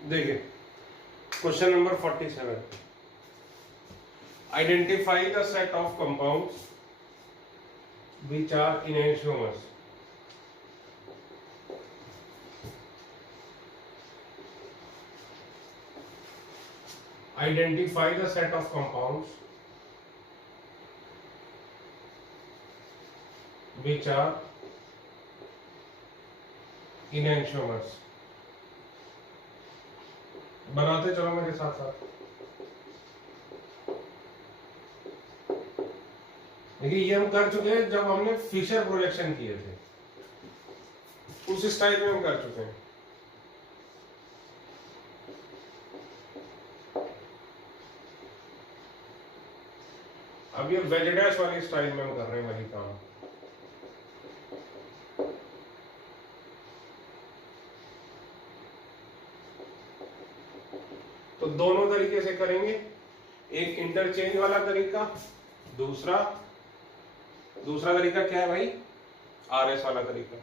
देखिए question number 47, identify the set of compounds which are enantiomers. Identify the set of compounds which are enantiomers. बनाते चलो मेरे साथ साथ। देखिए ये हम कर चुके हैं जब हमने फिशर प्रोजेक्शन किए थे, उस स्टाइल में हम कर चुके हैं। अब ये वेज डैश वाली स्टाइल में हम कर रहे हैं वही काम। तो दोनों तरीके से करेंगे, एक इंटरचेंज वाला तरीका, दूसरा तरीका क्या है भाई, आरएस वाला तरीका।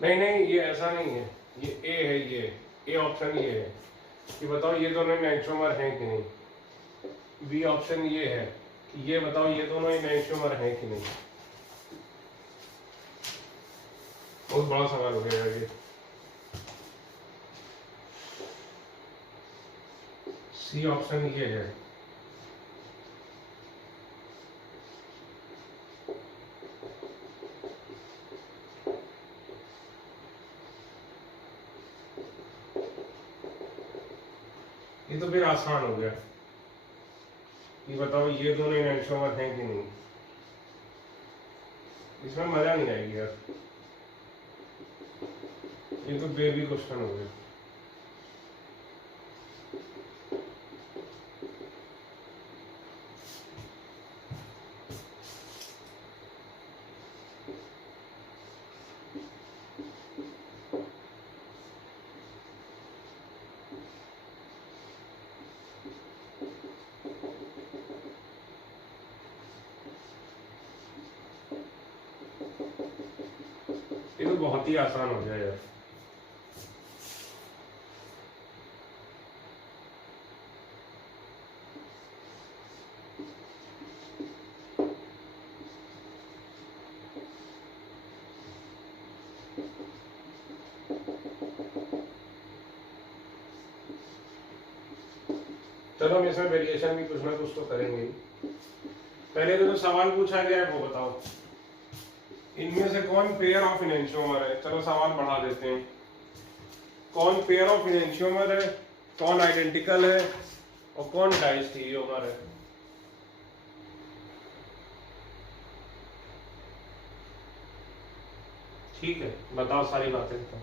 नहीं ये ऐसा नहीं है, ये ए है, ये ए ऑप्शन ये है कि बताओ ये दोनों एनेंटियोमर हैं कि नहीं। बी ऑप्शन ये है कि ये बताओ ये दोनों एनेंटियोमर हैं कि नहीं। बहुत बड़ा सवाल हो गया ये। सी ऑप्शन ये है। ये तो फिर आसान हो गया कि बताओ ये दोनों एनेंटियोमर हैं कि नहीं। इसमें मजा नहीं आएगी यार, ये तो बेबी क्वेश्चन हो गया। ये तो बहुत ही आसान हो गया यार। चलो हम इसमें वेरिएशन भी कुछ ना कुछ तो करेंगे। पहले तो जो सवाल पूछा गया है वो बताओ, इनमें से कौन पेयर ऑफ एनेंटियोमर है। चलो सवाल बढ़ा देते हैं, कौन पेयर ऑफ एनेंटियोमर है, कौन आइडेंटिकल है और कौन डाइस्टीरियोमर है। ठीक है, बताओ सारी बातें बताओ।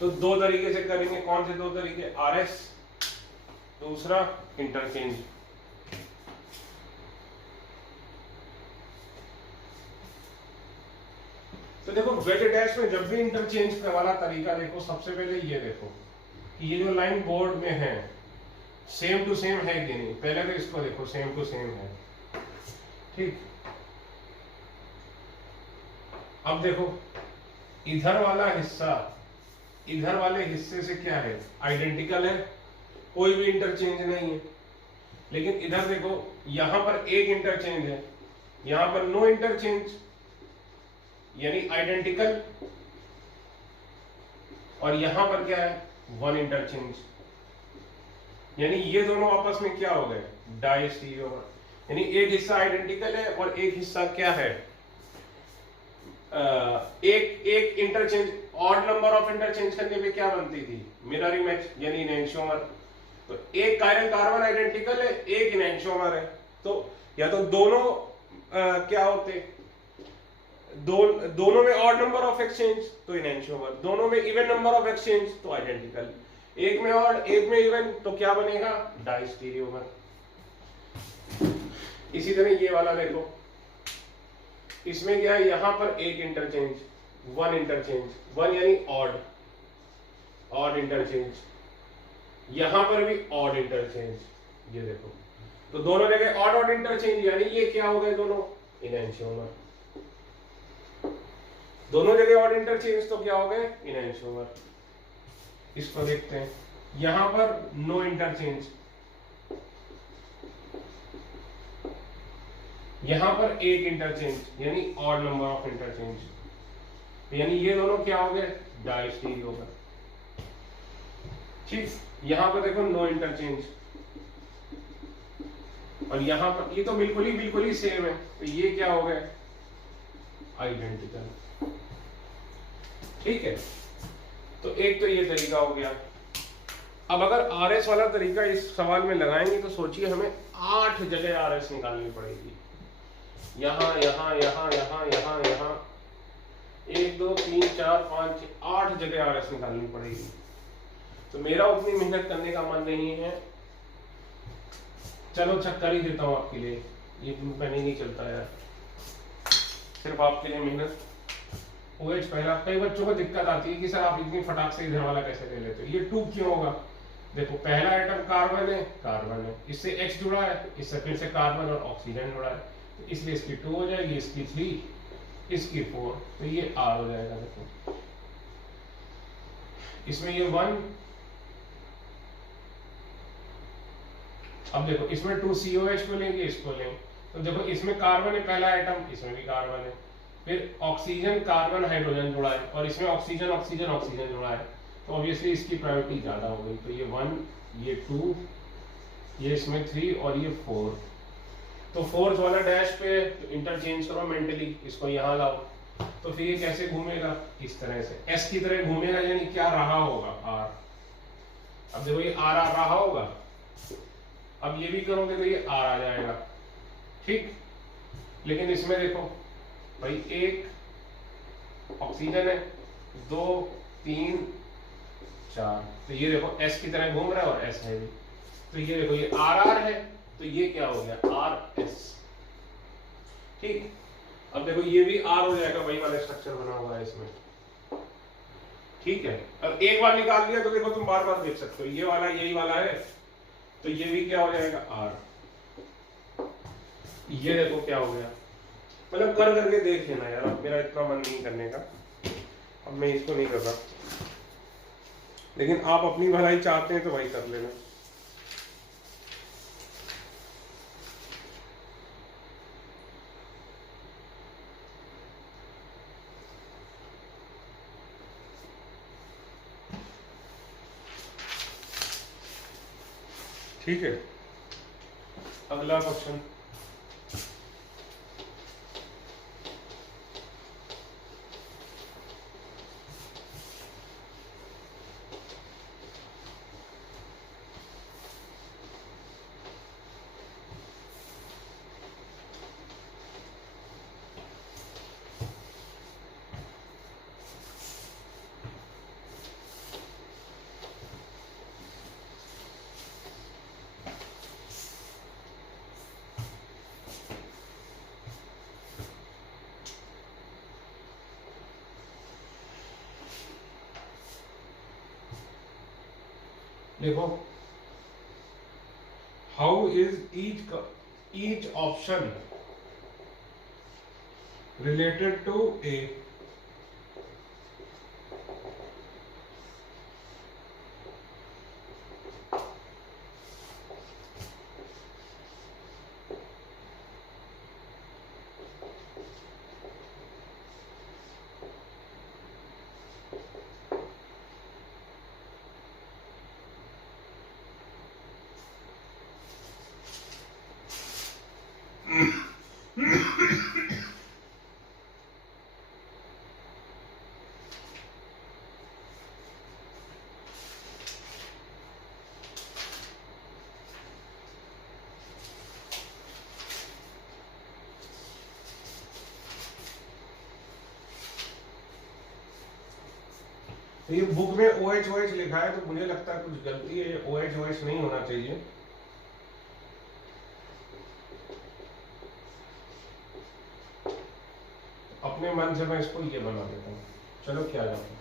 तो दो तरीके से करेंगे, कौन से दो तरीके, आरएस, दूसरा इंटरचेंज। तो देखो वेट डैश में जब भी इंटरचेंज वाला तरीका देखो, सबसे पहले ये देखो कि ये जो लाइन बोर्ड में है सेम टू सेम है कि नहीं। पहले तो इसको देखो सेम टू सेम है, ठीक। अब देखो इधर वाला हिस्सा इधर वाले हिस्से से क्या है, आइडेंटिकल है, कोई भी इंटरचेंज नहीं है। लेकिन इधर देखो यहां पर एक इंटरचेंज है, यहां पर नो इंटरचेंज, यानी आइडेंटिकल, और यहां पर क्या है, वन इंटरचेंज। यानी ये दोनों आपस में क्या हो गए, डाई स्टीरियोमर। यानी एक हिस्सा आइडेंटिकल है और एक हिस्सा क्या है, एक एक interchange, odd number of interchange करने पे क्या बनती थी, मिरर इमेज यानी इनैंशियोमर। तो एक कायरल कार्बन आइडेंटिकल है, एक इनैंशियोमर है, तो या तो दोनों क्या होते, दोनों में ऑड नंबर ऑफ एक्सचेंज तो इनैंशियोमर, दोनों में इवन नंबर ऑफ एक्सचेंज तो आइडेंटिकल, एक में ऑड एक में इवन तो क्या बनेगा, डायस्टीरियोमर। इसी तरह ये वाला देखो, इसमें क्या है, यहां पर एक इंटरचेंज, वन इंटरचेंज, वन यानी ऑड, ऑड इंटरचेंज, यहां पर भी ऑड इंटरचेंज, ये देखो, तो दोनों जगह ऑड ऑड इंटरचेंज, यानी ये क्या हो गए दोनों इनैंशियोमर, दोनों जगह ऑड इंटरचेंज तो क्या हो गए इनैंशियोमर। इसको देखते हैं, यहां पर नो इंटरचेंज, यहां पर एक इंटरचेंज यानी ऑड नंबर ऑफ इंटरचेंज, यानी ये दोनों क्या हो गए डायस्टीरियोमर। ठीक, यहां पर देखो नो इंटरचेंज, और यहां पर ये तो बिल्कुल ही सेम है, तो ये क्या हो गए आइडेंटिकल। ठीक है, तो एक तो ये तरीका हो गया। अब अगर आरएस वाला तरीका इस सवाल में लगाएंगे तो सोचिए हमें 8 जगह आरएस निकालनी पड़ेगी, यहां यहां यहां यहां यहां यहां, 1 2 3 4 5 6 8 जगह आरएस निकालनी पड़ेगी। तो मेरा उतनी मेहनत करने का मन नहीं है, चलो चक्कर ही देता हूं आपके लिए, ये मैंने नहीं चलता यार, सिर्फ आपके लिए मेहनत। OH पहला, कई बच्चों को दिक्कत आती है कि सर आप इतनी फटाक से इधर वाला कैसे ले लेते हो, ये 2 क्यों होगा। देखो पहला आइटम कार्बन है, इससे H जुड़ा है, इससे फिर से कार्बन और ऑक्सीजन जुड़ा है, तो इसलिए इसकी 2 हो जाएगी, इसकी 3, इसकी 4, तो ये R हो जाएगा। देखो इसमें ये 1, अब देखो इसमें 2 COH को लेंगे, इसको लेंगे, तो देखो इसमें कार्बन है पहला आइटम, इसमें भी कार्बन है, फिर ऑक्सीजन कार्बन हाइड्रोजन जुड़ा है, और इसमें ऑक्सीजन ऑक्सीजन ऑक्सीजन जुड़ा है, तो ऑब्वियसली इसकी प्रायोरिटी ज्यादा हो गई, तो ये 1, ये 2, ये इसमें 3 और ये 4, तो फोर्थ वाला डैश पे तो इंटरचेंज करो मेंटली, इसको यहाँ लाओ, तो फिर ये कैसे घूमेगा, इस तरह से एस की तरह घूमेगा, यानी क्या रहा होगा आर। अब देखो ये आर रहा होगा, अब ये भी करोगे तो ये आर आ जाएगा। ठीक, लेकिन इसमें देखो भाई एक ऑक्सीजन है, 2 3 4, तो ये देखो एस की तरह घूम रहा है और एस है भी, तो ये देखो ये आर है, तो ये क्या हो गया आर एस। ठीक, अब देखो ये भी आर हो जाएगा, वही वाला स्ट्रक्चर बना हुआ है इसमें। ठीक है, अब एक बार निकाल लिया तो देखो तुम बार बार देख सकते हो, ये वाला यही वाला है, तो ये भी क्या हो जाएगा आर, ये देखो क्या हो गया। मतलब कर करके देख लेना यार, अब मेरा इतना मन नहीं करने का, अब मैं इसको नहीं कर रहा, लेकिन आप अपनी भलाई चाहते हैं तो वही कर लेना। ठीक है, अगला क्वेश्चन, देखो how is each option related to A. तो ये बुक में OH लिखा है तो मुझे लगता है कुछ गलती है, ये OH नहीं होना चाहिए। अपने मन से मैं इसको ये बना देता हूँ। चलो क्या जाता है,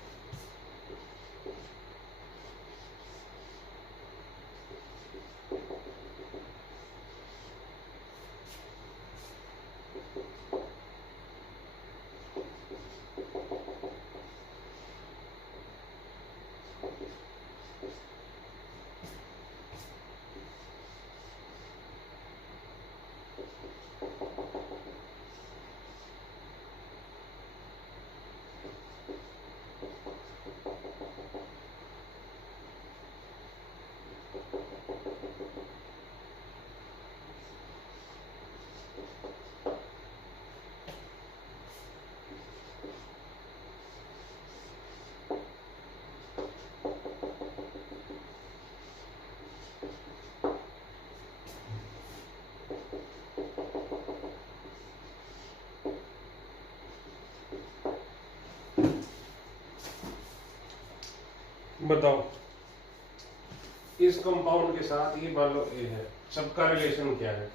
बताओ इस कंपाउंड के साथ ये मान लो ए है, सबका रिलेशन क्या है?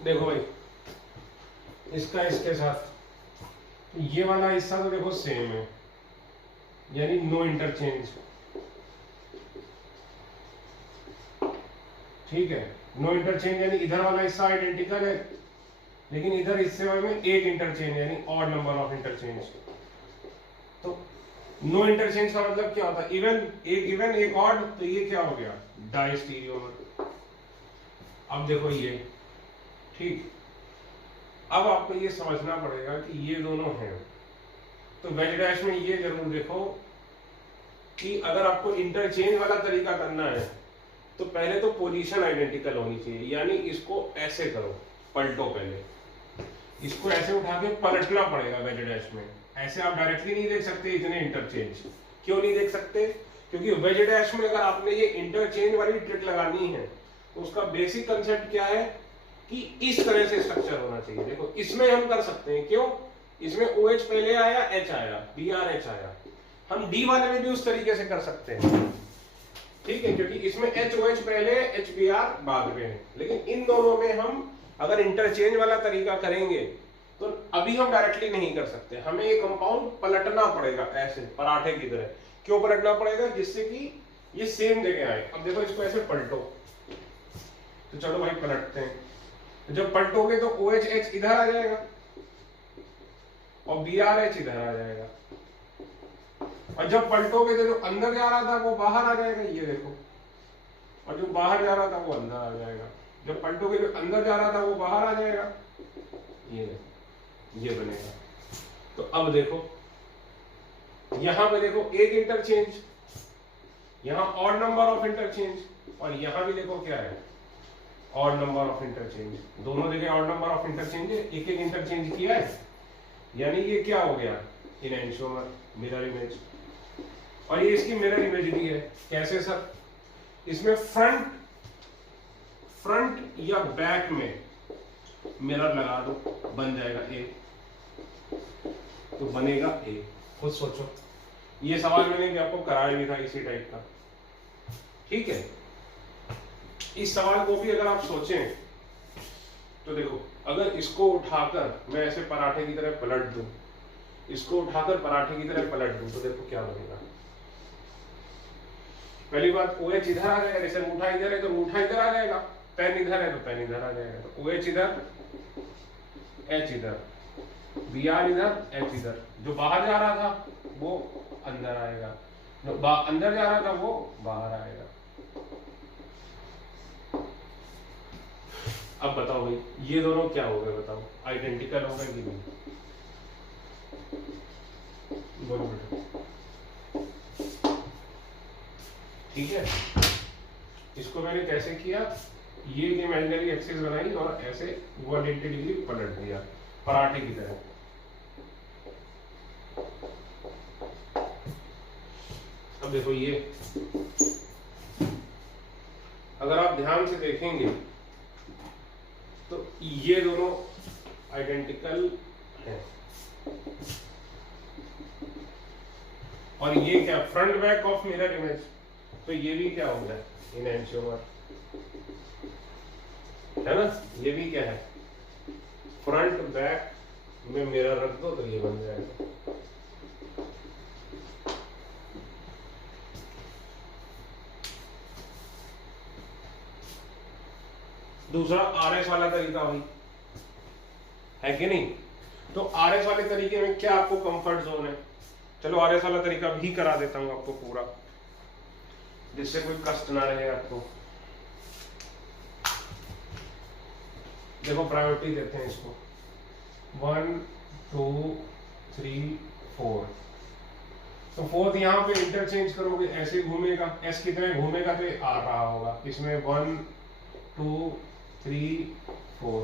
देखो भाई, इसका इसके साथ ये वाला हिस्सा तो देखो सेम है, यानी नो इंटरचेंज। ठीक है, नो इंटरचेंज यानी इधर वाला हिस्सा आइडेंटिकल है, लेकिन इधर हिस्से में एक इंटरचेंज यानी ऑड नंबर ऑफ इंटरचेंज। तो नो इंटरचेंज का मतलब क्या होता है? इवन एक ऑड, तो ये क्या हो गया? डायस्टीरियोमर। अब देखो ये, ठीक, अब आपको ये समझना पड़ेगा कि ये दोनों हैं, तो वेज डैश में ये जरूर देखो कि अगर आपको इंटरचेंज वाला तरीका करना है तो पहले तो पोजीशन आइडेंटिकल होनी चाहिए, यानी इसको ऐसे करो, पलटो, पहले इसको ऐसे उठा के पलटना पड़ेगा वेज डैश में। ऐसे आप डायरेक्टली नहीं देख सकते इतने इंटरचेंज। क्यों नहीं देख सकते? क्योंकि वेज डैश में अगर आपने ये इंटरचेंज वाली ट्रिक लगानी है तो उसका बेसिक कंसेप्ट क्या है कि इस तरह से स्ट्रक्चर होना चाहिए। देखो इसमें हम कर सकते हैं, क्यों? इसमें OH पहले आया, H आया, BRH आया, हम D वाले में भी उस तरीके से कर सकते हैं, ठीक है, क्योंकि इसमें HOH पहले, HBr बाद में है। लेकिन इन दोनों में हम अगर इंटरचेंज वाला तरीका करेंगे तो अभी हम डायरेक्टली नहीं कर सकते, हमें ये कंपाउंड पलटना पड़ेगा ऐसे पराठे की तरह। क्यों पलटना पड़ेगा? जिससे कि ये सेम जगह आए। अब देखो इसको ऐसे पलटो, तो चलो भाई पलटते हैं। जब पलटोगे तो OH इधर आ जाएगा और BRH इधर आ जाएगा, और जब पलटोगे तो जो अंदर जा रहा था वो बाहर आ जाएगा, ये देखो, और जो बाहर जा रहा था वो अंदर आ जाएगा। जब पलटोगे जो अंदर जा रहा था वो बाहर आ जाएगा, ये बनेगा। तो अब देखो यहां पे देखो एक इंटरचेंज, यहां ऑड नंबर ऑफ इंटरचेंज, और यहां भी देखो क्या है? Odd number of interchange. दोनों जगह ऑड नंबर ऑफ इंटरचेंज है, एक एक इंटरचेंज किया है, यानी ये क्या हो गया? इनएंशियोमर, मिरर इमेज। और ये इसकी मिरर इमेज भी है। कैसे सर? इसमें फ्रंट या बैक में मिरर लगा दो, बन जाएगा ए, तो बनेगा ए। खुद सोचो, ये सवाल मैंने भी आपको कराया भी था इसी टाइप का, ठीक है। इस सवाल को भी अगर आप सोचें तो देखो, अगर इसको उठाकर मैं ऐसे पराठे की तरह पलट दूं इसको उठाकर पराठे की तरह पलट दूं तो देखो क्या बनेगा। पहली बात OH इधर आ जाएगा, जैसे अंगूठा इधर है तो अंगूठा इधर आ जाएगा, पेन इधर है तो पेन इधर आ जाएगा, तो OH इधर H इधर, Br इधर H इधर, जो बाहर जा रहा था वो अंदर आएगा, जो अंदर जा रहा था वो बाहर आएगा। अब बताओ भाई ये दोनों क्या हो गए, बताओ आइडेंटिकल हो गए कि नहीं? बोलो बेटा। ठीक है, इसको मैंने कैसे किया, ये इमेजिनरी एक्सिस बनाई और ऐसे 180 डिग्री पलट दिया पराठे की तरह। अब देखो ये, अगर आप ध्यान से देखेंगे तो ये दोनों आइडेंटिकल हैं, और ये क्या, front back of mirror image, तो ये भी क्या हो गया, इनएंशियोमर है ना, ये भी क्या है, फ्रंट बैक में मिरर रख दो तो ये बन जाएगा। दूसरा RS वाला तरीका भाई है कि नहीं? तो RS वाले तरीके में क्या आपको कंफर्ट जोन है? चलो RS वाला तरीका भी करा देता हूं आपको पूरा, जिससे कोई कष्ट ना रहे आपको। देखो प्रायोरिटी देते हैं इसको, 1 2 3 4, तो फोर्थ यहाँ पे इंटरचेंज करोगे, ऐसे घूमेगा, S की तरह घूमेगा तो ये आ रहा होगा, इसमें 1 2 3 4,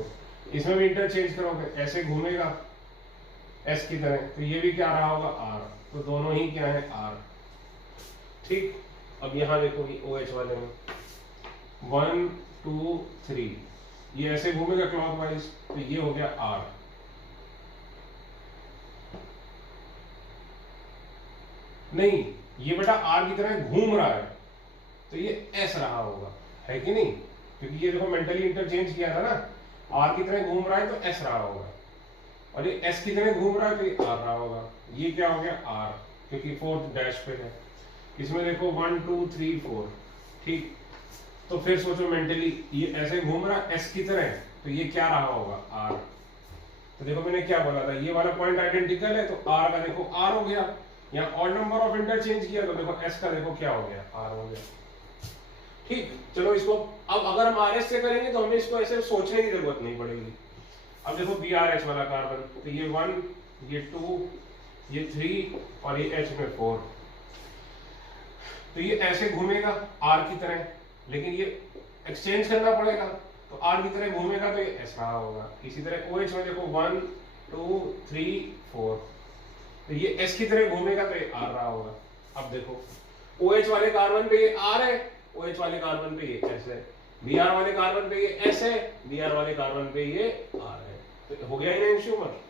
इसमें भी इंटरचेंज करोगे, ऐसे घूमेगा S की तरह, तो ये भी क्या रहा होगा, R, तो दोनों ही क्या है, R। ठीक, अब यहाँ देखो ये OH वाले में 1 2 3, ये ऐसे घूमेगा क्लॉकवाइज, तो ये हो गया R। नहीं, ये बेटा R की तरह घूम रहा है तो ये S रहा होगा, है कि नहीं? क्योंकि ये देखो मेंटली इंटरचेंज किया था ना, R की तरह घूम रहा है तो S रहा होगा, और ये S की तरह घूम रहा है तो ये R रहा होगा। ये क्या हो गया, R, क्योंकि फोर्थ डैश पे है। इसमें देखो 1 2 3 4, ठीक, तो फिर सोचो मेंटली ये ऐसे घूम रहा है S की तरह, तो ये क्या रहा होगा, R। तो देखो मैंने क्या बोला था, ये वाला पॉइंट आइडेंटिकल है तो R का देखो R हो गया, यहाँ ऑड नंबर ऑफ इंटरचेंज किया तो देखो S का देखो क्या हो गया, R हो गया। ठीक, चलो इसको अब अगर हम RS से करेंगे तो हमें इसको ऐसे सोचने की जरूरत नहीं पड़ेगी। अब देखो BRH वाला कार्बन, तो ये 1 ये 2 ये 3 और ये H में 4, तो ये ऐसे घूमेगा R की तरह, लेकिन ये एक्सचेंज करना पड़ेगा, तो R की तरह घूमेगा तो ये S रहा होगा। इसी तरह OH में देखो 1 2 3 4, तो ये S की तरह घूमेगा तो ये R रहा होगा। अब देखो OH वाले कार्बन पे ये R है, OH वाले कार्बन पे ये S है, Br वाले कार्बन पे ये S है, Br वाले कार्बन पे ये R है, तो हो गया इनएंशियोमर।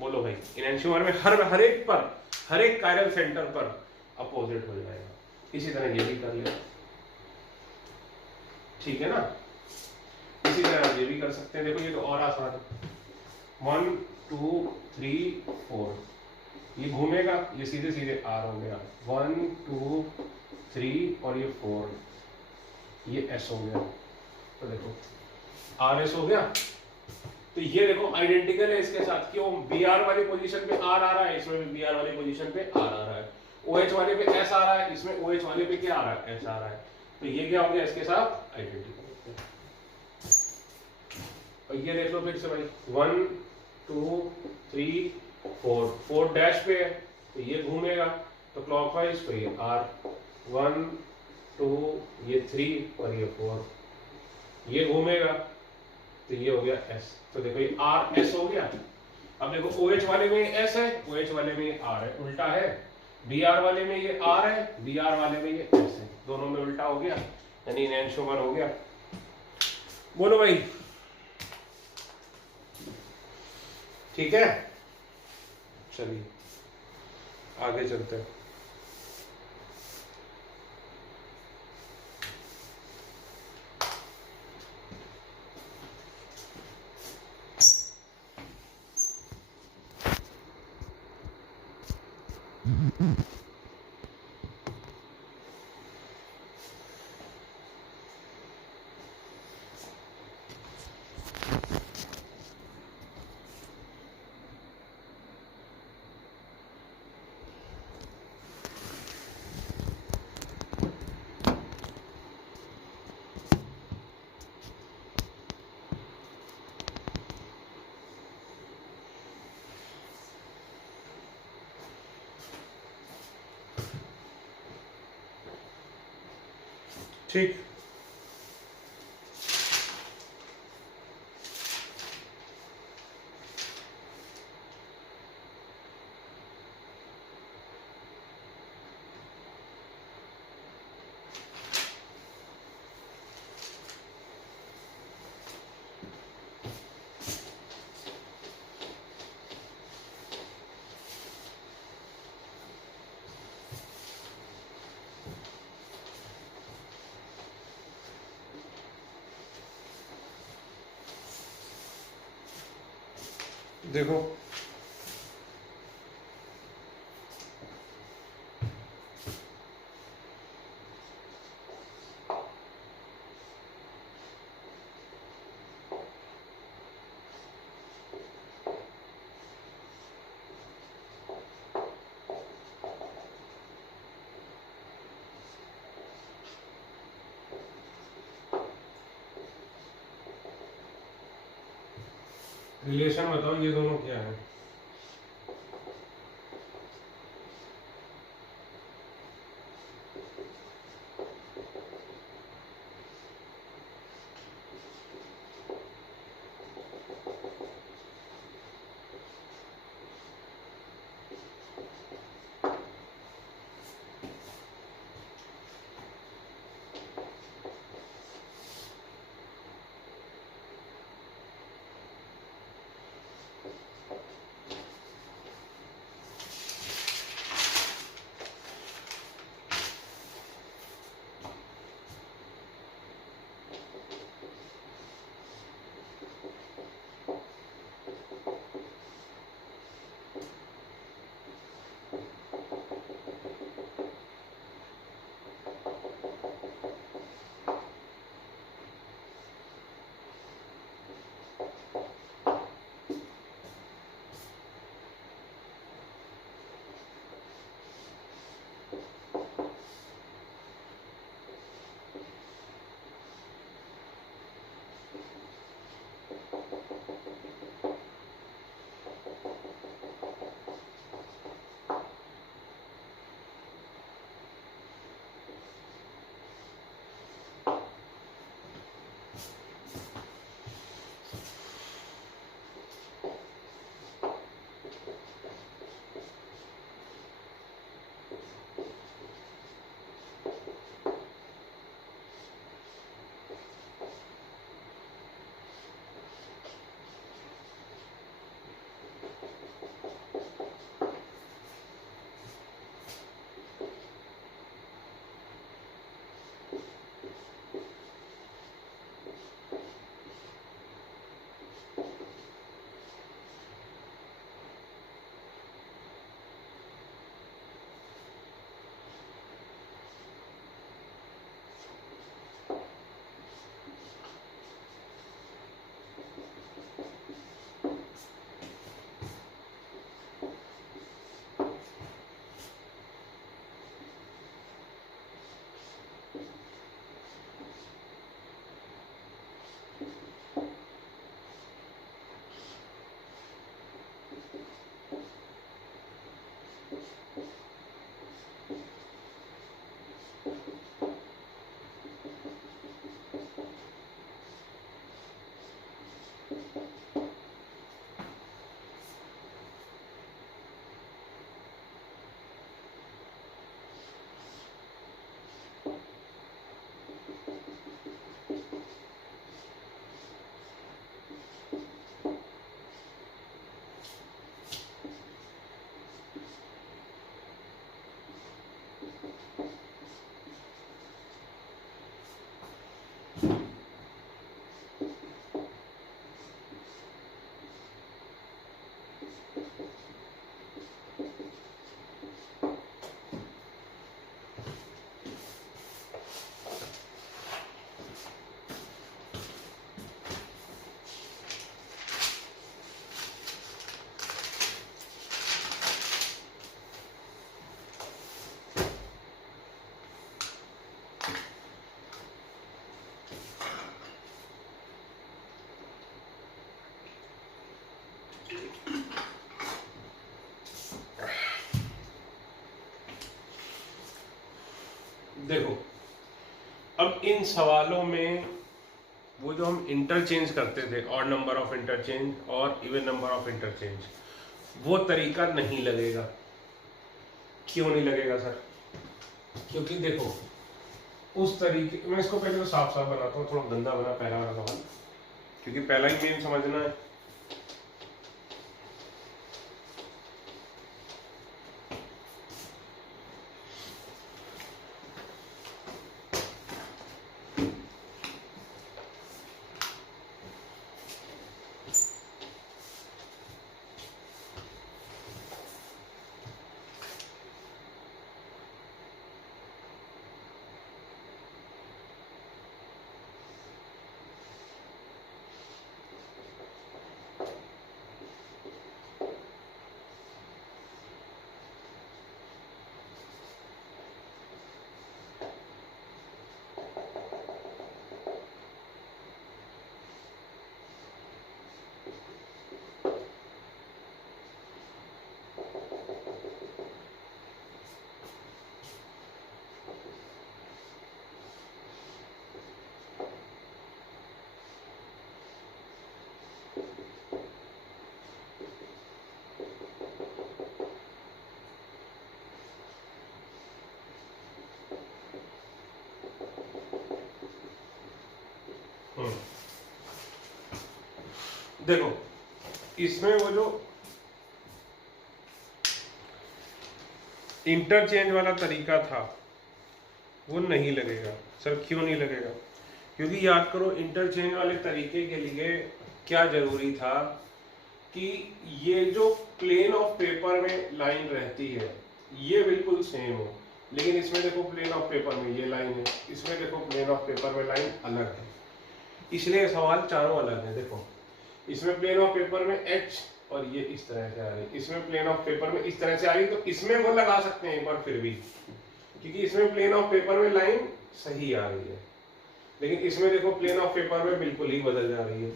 बोलो भाई, इनएंशियोमर में हर एक पर, हर एक कायरल सेंटर पर अपोजिट हो जाएगा। इसी तरह ये भी कर लिया, ठीक है ना? इसी तरह आप ये भी कर सकते हैं। देखो ये तो और आसान है, 1 2 3 4, ये घूमेगा, ये सीधे सीधे R हो गया, 1 2 3 और ये 4, ये S हो गया, तो देखो RS हो गया। तो ये देखो आइडेंटिकल है इसके साथ, क्यों? Br वाली पोजीशन पे R आ रहा है, इसमें भी Br वाली पोजीशन पे R आ रहा है, OH वाले पे S आ रहा है, इसमें OH वाले पे क्या आ रहा है, S आ रहा है, तो ये क्या हो गया इसके साथ आइडेंटिकल। और ये देख लो फिर से भाई, 1 2 3 4, 4 डैश पे है तो ये घूमेगा तो क्लॉकवाइज, तो ये R, 1 2 ये 3 और ये 4, ये घूमेगा तो ये हो गया S। तो देखो ये R S हो गया। अब देखो OH वाले में S है, OH वाले में R है, उल्टा है, Br वाले में ये R है, Br वाले में ये S है, दोनों में उल्टा हो गया, यानी इनएंशियोमर हो गया। बोलो भाई, ठीक है? चलिए आगे चलते हैं। ठीक। देखो रिलेशन बताओ ये दोनों क्या है। देखो अब इन सवालों में वो जो हम इंटरचेंज करते थे, ऑड नंबर ऑफ इंटरचेंज और इवन नंबर ऑफ इंटरचेंज, वो तरीका नहीं लगेगा। क्यों नहीं लगेगा सर? क्योंकि देखो उस तरीके, मैं इसको पहले तो साफ साफ बनाता हूँ, थोड़ा गंदा बना पहला वाला सवाल, क्योंकि पहला ही मेन समझना है। देखो इसमें वो जो इंटरचेंज वाला तरीका था वो नहीं लगेगा। सर क्यों नहीं लगेगा? क्योंकि याद करो इंटरचेंज वाले तरीके के लिए क्या जरूरी था कि ये जो प्लेन ऑफ पेपर में लाइन रहती है ये बिल्कुल सेम हो, लेकिन इसमें देखो प्लेन ऑफ पेपर में ये लाइन है, इसमें देखो प्लेन ऑफ पेपर में लाइन अलग है, इसलिए सवाल चारों अलग है। देखो इसमें प्लेन ऑफ पेपर में एच और ये इस तरह से आ रही, इसमें प्लेन ऑफ पेपर में इस तरह से आ रही, तो इसमें वो लगा सकते हैं एक बार फिर भी, क्योंकि इसमें प्लेन ऑफ पेपर में लाइन सही आ रही है, लेकिन इसमें देखो प्लेन ऑफ पेपर में बिल्कुल ही बदल जा रही है।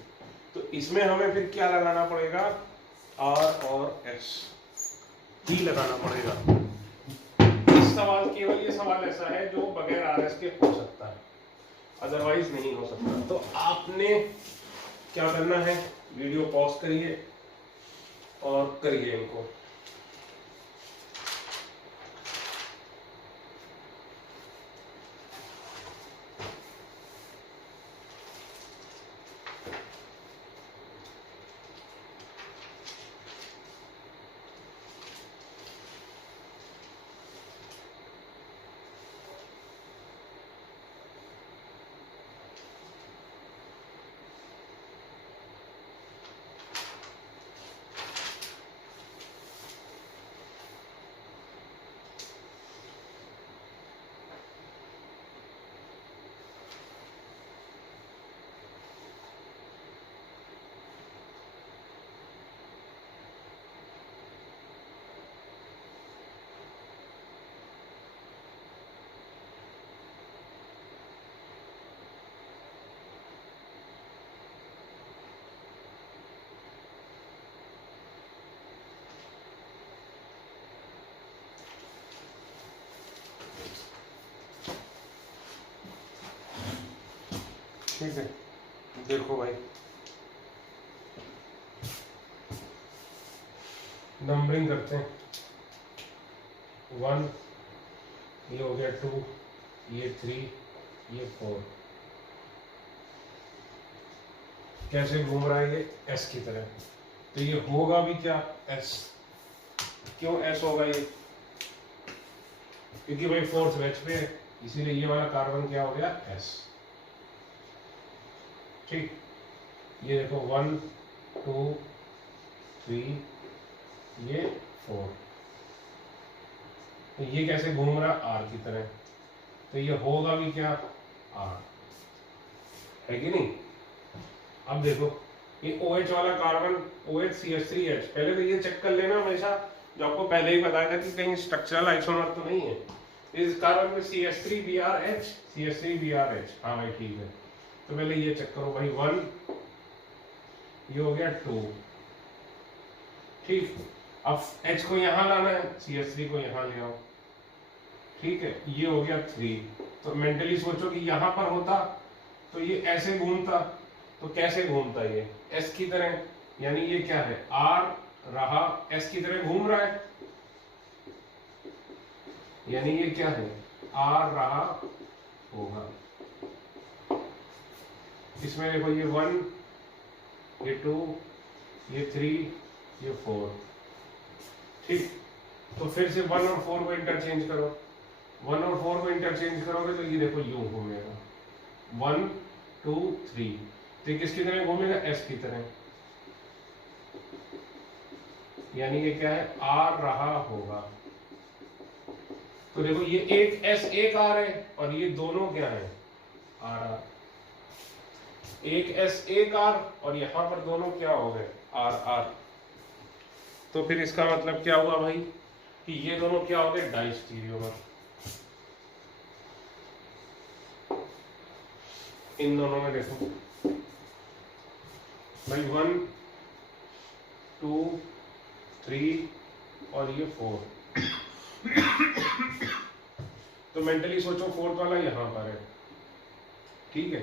तो इसमें हमें फिर क्या लगाना पड़ेगा? आर और एस ही लगाना पड़ेगा। इस सवाल केवल ये सवाल ऐसा है जो बगैर आर एस के हो सकता है, अदरवाइज नहीं हो सकता। तो आपने क्या करना है, वीडियो पॉज करिए और करिए इनको। ठीक है, देखो भाई नंबरिंग करते हैं। 1, ये हो गया 2, ये 3, ये 4। कैसे घूम रहा है ये? एस की तरह। तो ये होगा भी क्या? एस। क्यों एस होगा ये? क्योंकि भाई फोर्थ वेज पे है, इसीलिए ये वाला कार्बन क्या हो गया? एस। ठीक, ये देखो 1, 2, 3, ये 4। तो ये कैसे घूम रहा? आर की तरह। तो ये होगा भी क्या? आर, है कि नहीं? अब देखो ये OH वाला कार्बन OHCH3H, पहले तो ये चेक कर लेना हमेशा, जो आपको पहले ही बताया था कि कहीं स्ट्रक्चरल आइसोमर तो नहीं है इस कार्बन में। CH3BRH, CH3BRH, हाँ भाई ठीक है। तो पहले ये चेक करो भाई, 1, ये हो गया 2। ठीक, अब H को यहां लाना है, CH3 को यहां ले आओ। ठीक है, ये हो गया 3। तो मेंटली सोचो कि यहां पर होता तो ये ऐसे घूमता, तो कैसे घूमता ये एस की तरह, यानी ये क्या है आर रहा एस की तरह घूम रहा है, यानी ये क्या है आर रहा होगा। इसमें देखो ये 1, ये 2, ये 3, ये 4। ठीक, तो फिर से 1 और 4 को इंटरचेंज करो, 1 और 4 को इंटरचेंज करोगे तो ये देखो यूं घूमेगा 1 2 3। तो ये किसकी तरह घूमेगा एस की तरह, यानी ये क्या है आ रहा होगा। तो देखो ये एक एस एक आर है और ये दोनों क्या है आर आर, एक एस एक आर और यहां पर दोनों क्या हो गए आर आर। तो फिर इसका मतलब क्या हुआ भाई कि ये दोनों क्या हो गए डाइस्टीरियोमर। इन दोनों में देखो भाई 1 2 3 और ये 4। तो मेंटली सोचो फोर्थ वाला यहां पर है, ठीक है,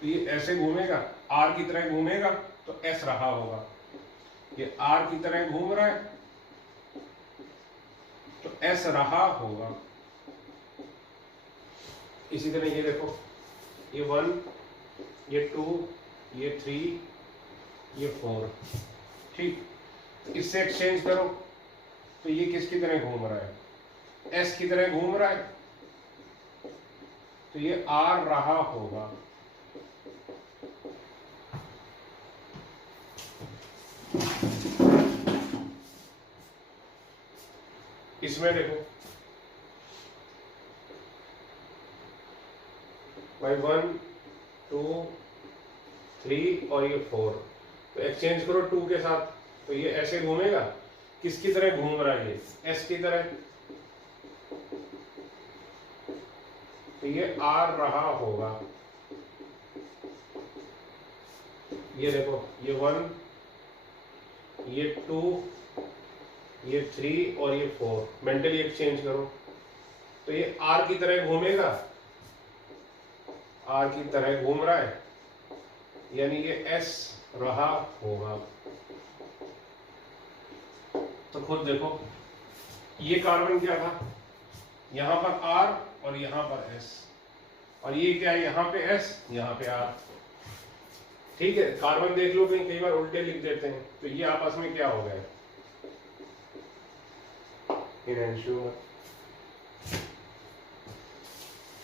तो ये ऐसे घूमेगा आर की तरह घूमेगा तो एस रहा होगा, ये आर की तरह घूम रहा है तो एस रहा होगा। इसी तरह ये देखो ये 1 ये 2 ये 3 ये 4, ठीक, तो इससे एक्सचेंज करो तो ये किसकी तरह घूम रहा है एस की तरह घूम रहा है, तो ये आर रहा होगा। इसमें देखो भाई 1 2 3 और ये 4, तो एक्सचेंज करो 2 के साथ, तो ये ऐसे घूमेगा, किसकी तरह घूम रहा है ये एस की तरह, तो ये आर रहा होगा। ये देखो ये 1 ये 2 ये 3 और ये 4 मेंटली एक्सचेंज करो तो ये आर की तरह घूमेगा, आर की तरह घूम रहा है, यानी ये एस रहा होगा। तो खुद देखो ये कार्बन क्या था यहां पर आर और यहां पर एस, और ये क्या है यहाँ पे एस यहाँ पे आर, ठीक है। कार्बन देख लो कहीं कई बार उल्टे लिख देते हैं, तो ये आपस में क्या हो गए इनएंश्योर,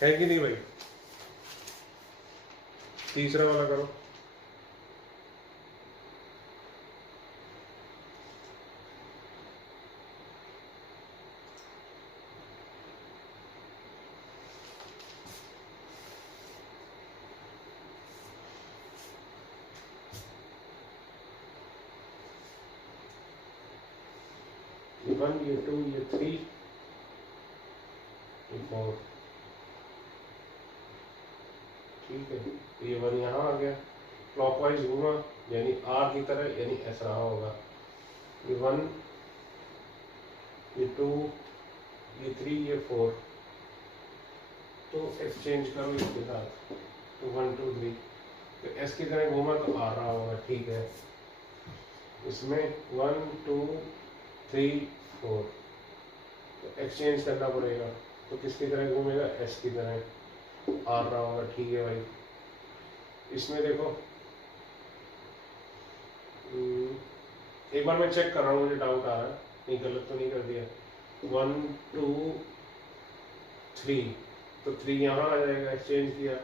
है कि नहीं भाई। तीसरा वाला करो। ये 1 ये 2 ये 3 ये 4, ठीक है, तो ये 1 यहाँ आ गया, क्लॉकवाइज घूमा यानी आर की तरह, यानी ऐसा रहा होगा। ये 1 ये 2 ये 3 ये 4, तो एक्सचेंज करो इसके साथ, तो 1 2 3, तो एस की तरह घूमा तो आ रहा होगा, ठीक है। इसमें 1 2 3 4, तो एक्सचेंज करना पड़ेगा, तो किसकी तरह घूमेगा एस की तरह आ रहा होगा, ठीक है भाई। इसमें देखो एक बार मैं चेक कर रहा हूँ, मुझे डाउट आ रहा है नहीं गलत तो नहीं कर दिया। 1 2 3, तो 3 यहाँ आ जाएगा, एक्सचेंज किया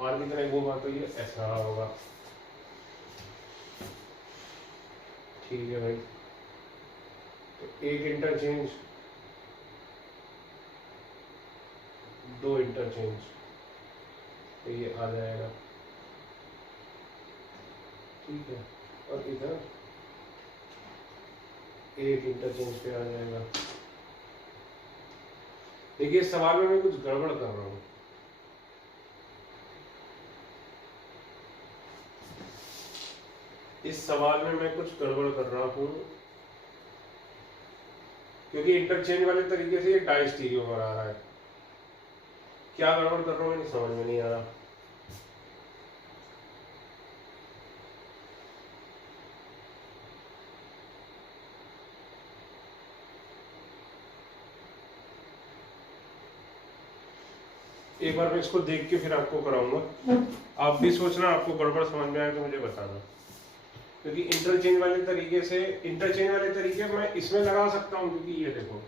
आर की तरह घूमा तो ये ऐसा होगा, ठीक है भाई। तो एक इंटरचेंज 2 इंटरचेंज, तो ये आ जाएगा, ठीक है, और इधर एक इंटरचेंज पे आ जाएगा। देखिए इस सवाल में मैं कुछ गड़बड़ कर रहा हूं, इस सवाल में मैं कुछ गड़बड़ कर रहा हूं, क्योंकि इंटरचेंज वाले तरीके से ये डाइस्टीरियोमर आ रहा है, क्या गड़बड़ कर रहा हूँ, समझ में नहीं आ रहा। एक बार मैं इसको देख के फिर आपको कराऊंगा। आप भी सोचना, आपको गड़बड़ समझ में आए तो मुझे बताना, क्योंकि इंटरचेंज वाले तरीके मैं इसमें लगा सकता हूँ, क्योंकि ये देखो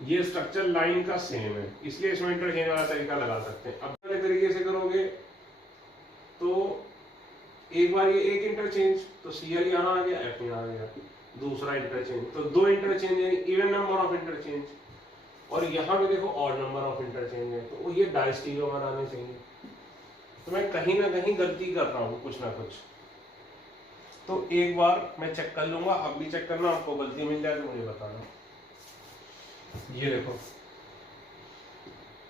ये स्ट्रक्चर लाइन का सेम है, इसलिए इसमें इंटरचेंज वाला तरीका लगा सकते हैं। अब वाले तरीके से करोगे तो एक बार ये एक इंटरचेंज तो सीएल यहाँ आ गया, एफ यहाँ आ गया, दूसरा इंटरचेंज तो दो इंटरचेंज यानी इवन नंबर ऑफ इंटरचेंज, और यहाँ पे देखो ऑड नंबर ऑफ इंटरचेंज है, तो ये डायस्टीरियोमर आने चाहिए। तो मैं कहीं ना कहीं गलती कर रहा हूँ कुछ ना कुछ, तो एक बार मैं चेक कर लूंगा, आप भी चेक करना, आपको गलती मिल जाए तो मुझे बताना। ये देखो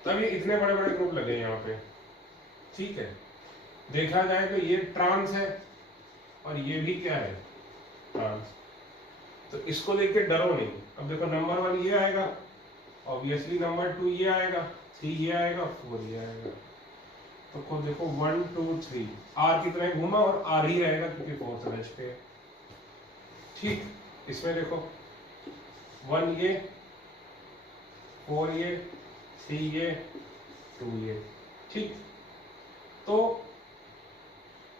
तब ये इतने बड़े बड़े ग्रुप लगे यहाँ पे, ठीक है। देखा जाए तो ये ट्रांस है और ये भी क्या है, ट्रांस, तो इसको लेके डरो नहीं। अब देखो नंबर 1 ये आएगा, ऑब्वियसली नंबर 2 ये आएगा, 3 ये आएगा, 4 ये आएगा, तो खुद देखो 1 2 3 आर की तरह घूमा और आर ही रहेगा क्योंकि फोर्थ वेज पे है, ठीक। इसमें देखो 1 ये, 4 ये, 3 ये, 2 ये, ठीक। तो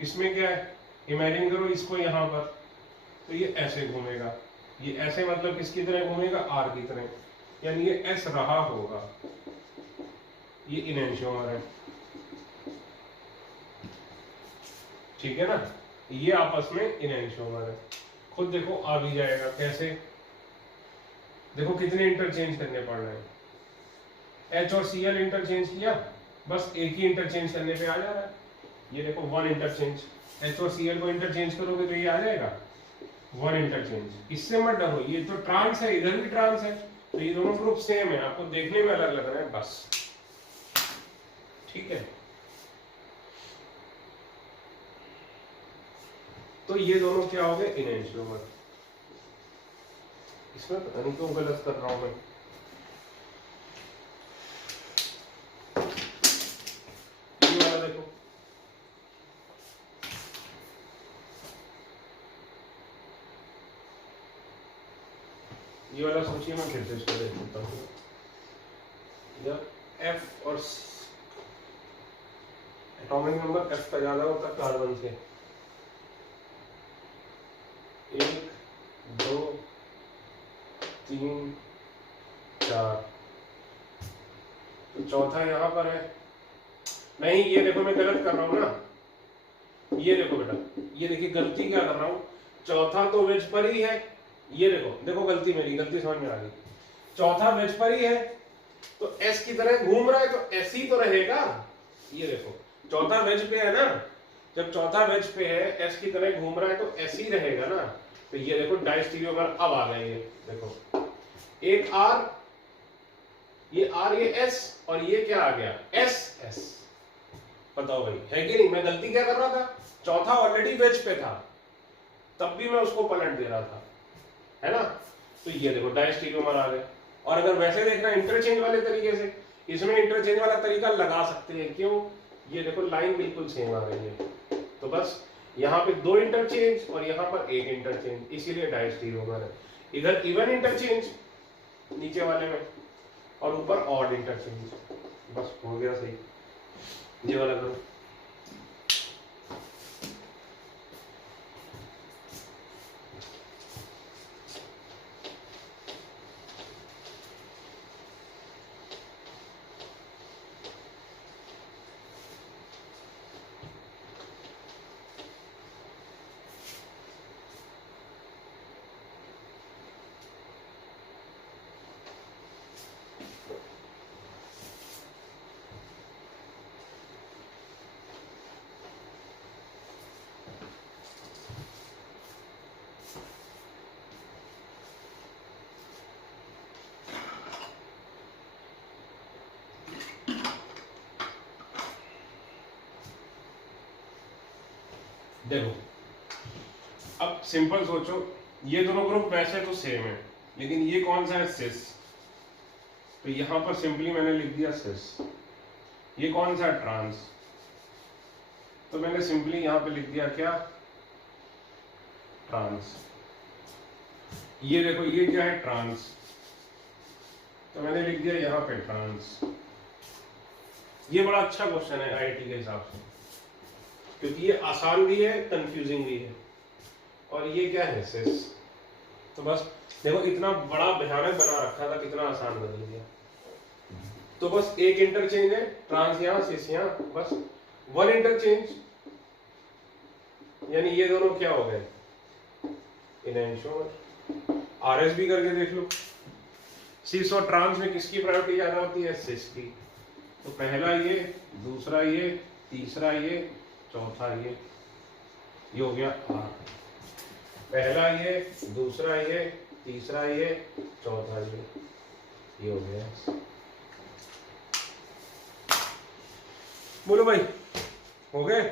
इसमें क्या है, इमेजिन करो इसको यहाँ पर, तो ये ऐसे घूमेगा, ये ऐसे मतलब किसकी तरह घूमेगा, आर की तरह, यानी ये एस रहा होगा, ये इनेंशियोमर है, ठीक है ना, ये आपस में इनेंशियोमर है। खुद देखो आ भी जाएगा, कैसे, देखो कितने इंटरचेंज करने पड़ रहे हैं, एच और सी एल इंटरचेंज किया, बस एक ही इंटरचेंज करने पे आ जा रहा है। ये देखो 1 इंटरचेंज, एच और सी एल को इंटरचेंज करोगे तो ये आ जाएगा 1 इंटरचेंज। इससे मत डरो, ये तो ट्रांस है, इधर भी ट्रांस है, तो ये दोनों ग्रुप सेम है, आपको देखने में अलग लग रहा है बस, ठीक है। तो ये दोनों क्या हो गए, इनेंशियोमर। इसमें पता नहीं क्यों गलत कर रहा हूं मैं। ये वाला देखो, ये वाला सोचिए, मैं फिर से इसको देख लेता हूँ। जब एफ और एटॉमिक नंबर एफ का ज्यादा होता है कार्बन से, 1 2 3 4, तो चौथा यहाँ पर है, नहीं ये देखो मैं गलत कर रहा हूँ ना, ये देखो बेटा, ये देखिए गलती क्या कर रहा हूँ, चौथा तो वेज पर ही है, ये देखो देखो गलती मेरी, गलती समझ में आ गई, चौथा वेज पर ही है तो एस की तरह घूम रहा है तो एस ही तो रहेगा, ये देखो चौथा वेज पे है ना, जब चौथा वेज पे है एस की तरह घूम रहा है तो एस ही रहेगा ना, तो ये देखो डायस्टीरियोमर अब आ गए, ये देखो एक आर, ये आर, ये एस, और ये क्या आ गया, एस एस। बताओ भाई है कि नहीं, मैं गलती क्या कर रहा था, चौथा ऑलरेडी वेज पे था तब भी मैं उसको पलट दे रहा था, है ना, तो ये देखो डायस्टीरियोमर आ गए। और अगर वैसे देखना इंटरचेंज वाले तरीके से, इसमें इंटरचेंज वाला तरीका लगा सकते हैं, क्यों, ये देखो लाइन बिल्कुल सेम आ रही है, तो बस यहाँ पे 2 इंटरचेंज और यहाँ पर 1 इंटरचेंज, इसीलिए डायस्टीरियोमर है। इधर इवन इंटरचेंज नीचे वाले में और ऊपर ऑड इंटरचेंज, बस हो गया सही। ये वाला करो, देखो अब सिंपल सोचो, ये दोनों ग्रुप वैसे तो सेम है, लेकिन ये कौन सा है, सिस, तो यहां पर सिंपली मैंने लिख दिया सिस, ये कौन सा ट्रांस, तो मैंने सिंपली यहां पे लिख दिया क्या, ट्रांस। ये देखो ये क्या है, ट्रांस, तो मैंने लिख दिया यहाँ पे ट्रांस। ये बड़ा अच्छा क्वेश्चन है आईआईटी के हिसाब से, क्योंकि ये आसान भी है कंफ्यूजिंग भी है। और ये क्या है, सिस। तो बस देखो इतना बड़ा भयानक बना रखा था, कितना आसान बदल गया। तो बस एक इंटरचेंज है, ट्रांस यहाँ सिस यहाँ, बस वन इंटरचेंज, यानी ये दोनों क्या हो गए, इनएंशोर। आरएस भी करके देख लो, सिस और ट्रांस में किसकी प्रायोरिटी ज्यादा होती है, सिस की। तो पहला ये, दूसरा ये, तीसरा ये, चौथा ये हो गया आर। पहला ये, दूसरा ये, तीसरा ये, चौथा ये हो गया। बोलो भाई, हो गए।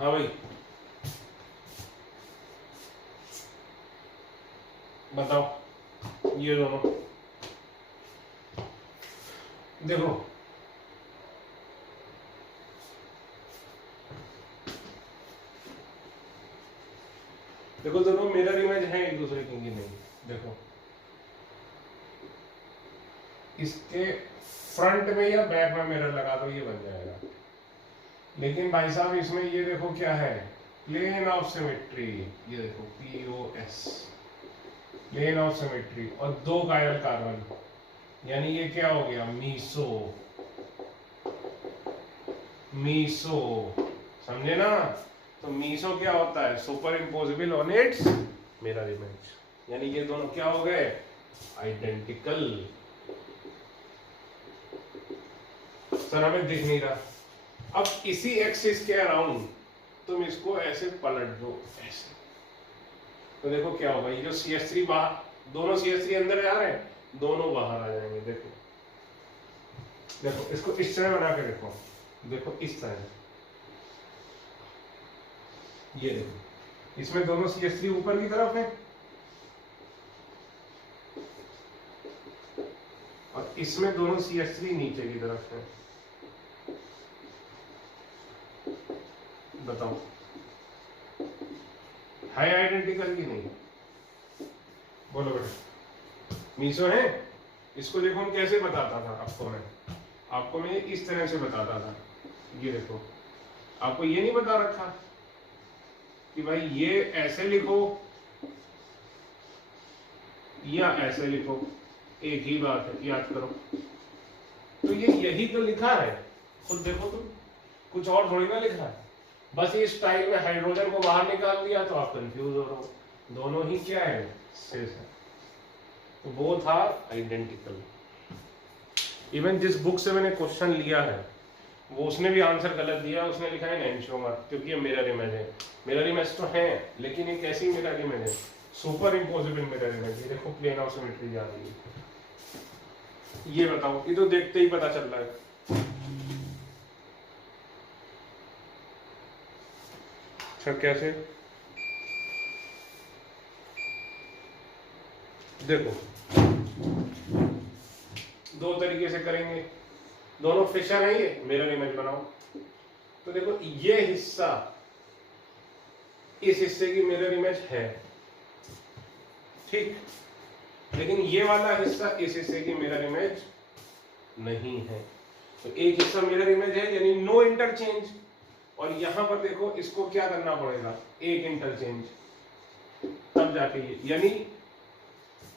हाँ भाई बताओ, ये दोनों देखो, देखो दोनों मिरर इमेज है एक दूसरे की नहीं? देखो इसके फ्रंट में या बैक में मिरर लगा दो ये बन जाएगा, लेकिन भाई साहब इसमें ये देखो क्या है, प्लेन ऑफ सिमेट्री, ये देखो POS, प्लेन ऑफ सिमेट्री, और दो कायरल कार्बन, यानी ये क्या हो गया, मीसो, मीसो, समझे ना? तो मीसो क्या होता है, super imposable on it's mirror image, यानी ये दोनों क्या हो गए, आइडेंटिकल। सर हमें दिख नहीं रहा, अब इसी एक्सिस के अराउंड तुम इसको ऐसे पलट दो ऐसे, तो देखो क्या होगा, ये जो CH3 बाहर, दोनों CH3 अंदर आ रहे हैं, दोनों बाहर आ जाएंगे। देखो देखो इसको इस तरह बना के देखो, देखो इस तरह, ये देखो इसमें दोनों CH3 ऊपर की तरफ है और इसमें दोनों CH3 नीचे की तरफ है। बताओ है आइडेंटिकल की नहीं? बोलो बेटा, मीसो है? इसको देखो हम कैसे बताता था आपको मैं इस तरह से बताता था, ये देखो आपको ये नहीं बता रखा कि भाई ये ऐसे लिखो या ऐसे लिखो, एक ही बात है, याद करो। तो ये यही तो लिखा है, खुद देखो तुम, कुछ और थोड़ी ना लिखा है, बस इस स्टाइल में हाइड्रोजन को बाहर निकाल दिया तो आप कंफ्यूज हो रहे हो, दोनों ही क्या है, सेस है, तो वो था आइडेंटिकल। इवन जिस बुक से मैंने क्वेश्चन लिया है वो उसने भी आंसर गलत दिया, उसने लिखा है एंशियोमर, क्योंकि ये मिरर इमेज है। मिरर इमेज तो है, लेकिन ये कैसी मिरर इमेज है, सुपर इम्पोजिबल मिरर इमेज। ये देखो प्लेन ऑफ सिमेट्री जा रही है, ये बताओ, ये तो देखते ही पता चल रहा है। अच्छा कैसे, देखो दो तरीके से करेंगे, दोनों फिशर है, ये मिरर इमेज बनाओ। तो देखो ये हिस्सा इस हिस्से की मिरर इमेज है, ठीक, लेकिन ये वाला हिस्सा इस हिस्से की मिरर इमेज नहीं है। तो एक हिस्सा मिरर इमेज है यानी नो इंटरचेंज, और यहां पर देखो इसको क्या करना पड़ेगा, एक इंटरचेंज, तब जाके ये, यानी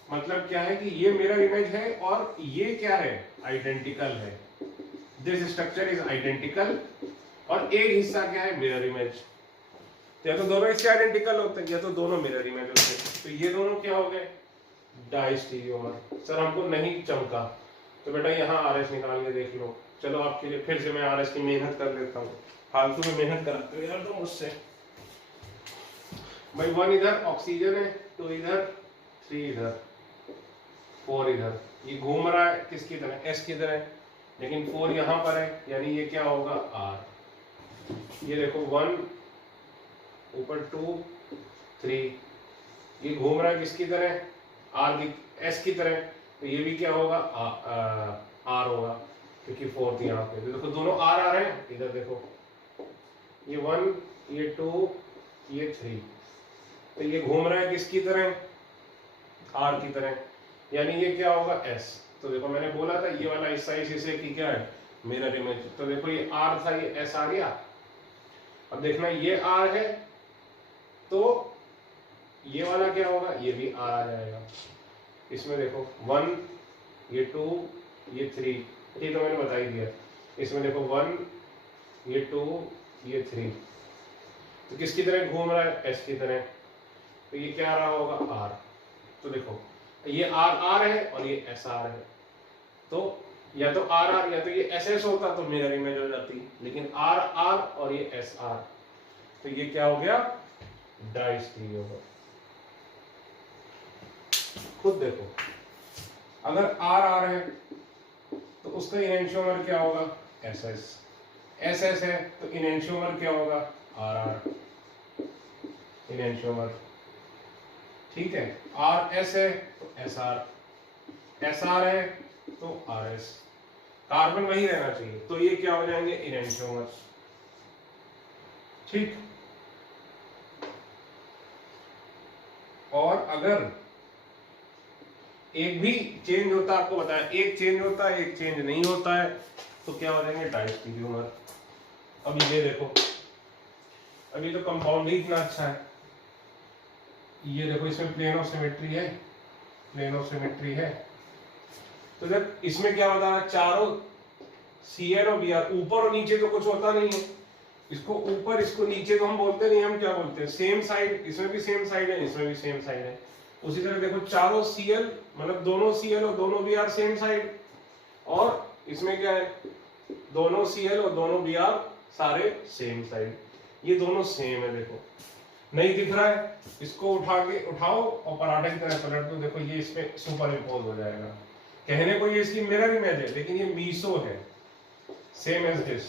मतलब क्या है कि ये मिरर इमेज है और ये क्या है, आइडेंटिकल है, दिस स्ट्रक्चर इज आइडेंटिकल, और एक हिस्सा क्या है, मिरर इमेज। या तो दोनों इससे आइडेंटिकल होते हैं या तो दोनों मिरर इमेज होते हैं, तो ये दोनों क्या हो गए, डाइस्टीरियोमर। सर हमको नहीं चमका, तो बेटा यहाँ RS निकाल के देख लो। चलो आपके लिए फिर से मैं RS की मेहनत कर लेता हूँ, फालतू में मेहनत कराते हो यार तो मुझसे। भाई 1 इधर ऑक्सीजन है, 2 इधर, 3 इधर, 4 इधर, ये घूम रहा है किसकी तरह, S की तरह, लेकिन 4 यहाँ पर है, यानी ये क्या होगा, R। ये देखो 1 ऊपर 2 3, ये घूम रहा है किसकी तरह, R की, S की तरह, तो ये भी क्या होगा, R होगा, क्योंकि 4 यहाँ पे, देखो दोनों R आ रहे हैं, इधर देखो ये 1 ये 2 ये 3, तो ये घूम रहा है किसकी तरह, R की तरह, यानी ये क्या होगा, S। तो देखो मैंने बोला था ये वाला हिस्सा इस हिस्से की क्या है, मिरर इमेज। तो देखो ये R था, ये S आ गया। अब देखना ये R है तो ये वाला क्या होगा, ये भी R आ जाएगा। इसमें देखो 1 ये 2 ये 3, ये तो मैंने बता ही दिया। इसमें देखो 1 ये 2 ये 3, तो किसकी तरह घूम रहा है, S की तरह, तो ये क्या रहा होगा, R। तो देखो ये R है और ये SR है, तो या तो RR या तो ये SS होता तो मिरर इमेज हो जाती, लेकिन RR और ये SR, तो ये क्या हो गया, डाइस्टीरियोमर। खुद देखो अगर RR है तो उसका इनेंशियोमर क्या होगा, SS। SS है तो इनेंशियोमर क्या होगा, आर आर इनैंशियोमर, ठीक है। आर एस है तो एस आर, एस आर है तो आर एस, कार्बन वही रहना चाहिए, तो ये क्या हो जाएंगे इनैंशियोमर, ठीक। और अगर एक भी चेंज होता, आपको बताया एक चेंज होता है एक चेंज नहीं होता है, तो क्या हो जाएंगे डायस्टीरियोमर। अब ये देखो, अभी तो कंपाउंड ही इतना अच्छा है, ये देखो इसमें प्लेन ऑफ सिमेट्री है, प्लेन ऑफ सिमेट्री है, तो जब इसमें क्या होता है चारों Cl और Br ऊपर और नीचे तो कुछ होता नहीं है, इसको ऊपर इसको नीचे तो हम बोलते नहीं, हम क्या बोलते हैं सेम साइड, इसमें भी सेम साइड है इसमें भी सेम साइड है। उसी तरह देखो चारों Cl मतलब दोनों Cl और दोनों Br सेम साइड, और इसमें क्या है दोनों Cl और दोनों Br सारे सेम साइड, ये दोनों सेम है। देखो नहीं दिख रहा है, इसको उठाओ और पराठे की तरह पलट दो, देखो ये इसमें सुपर इम्पोज हो जाएगा। कहने को ये इसकी मिरर इमेज है, लेकिन ये मीसो है, सेम एज दिस।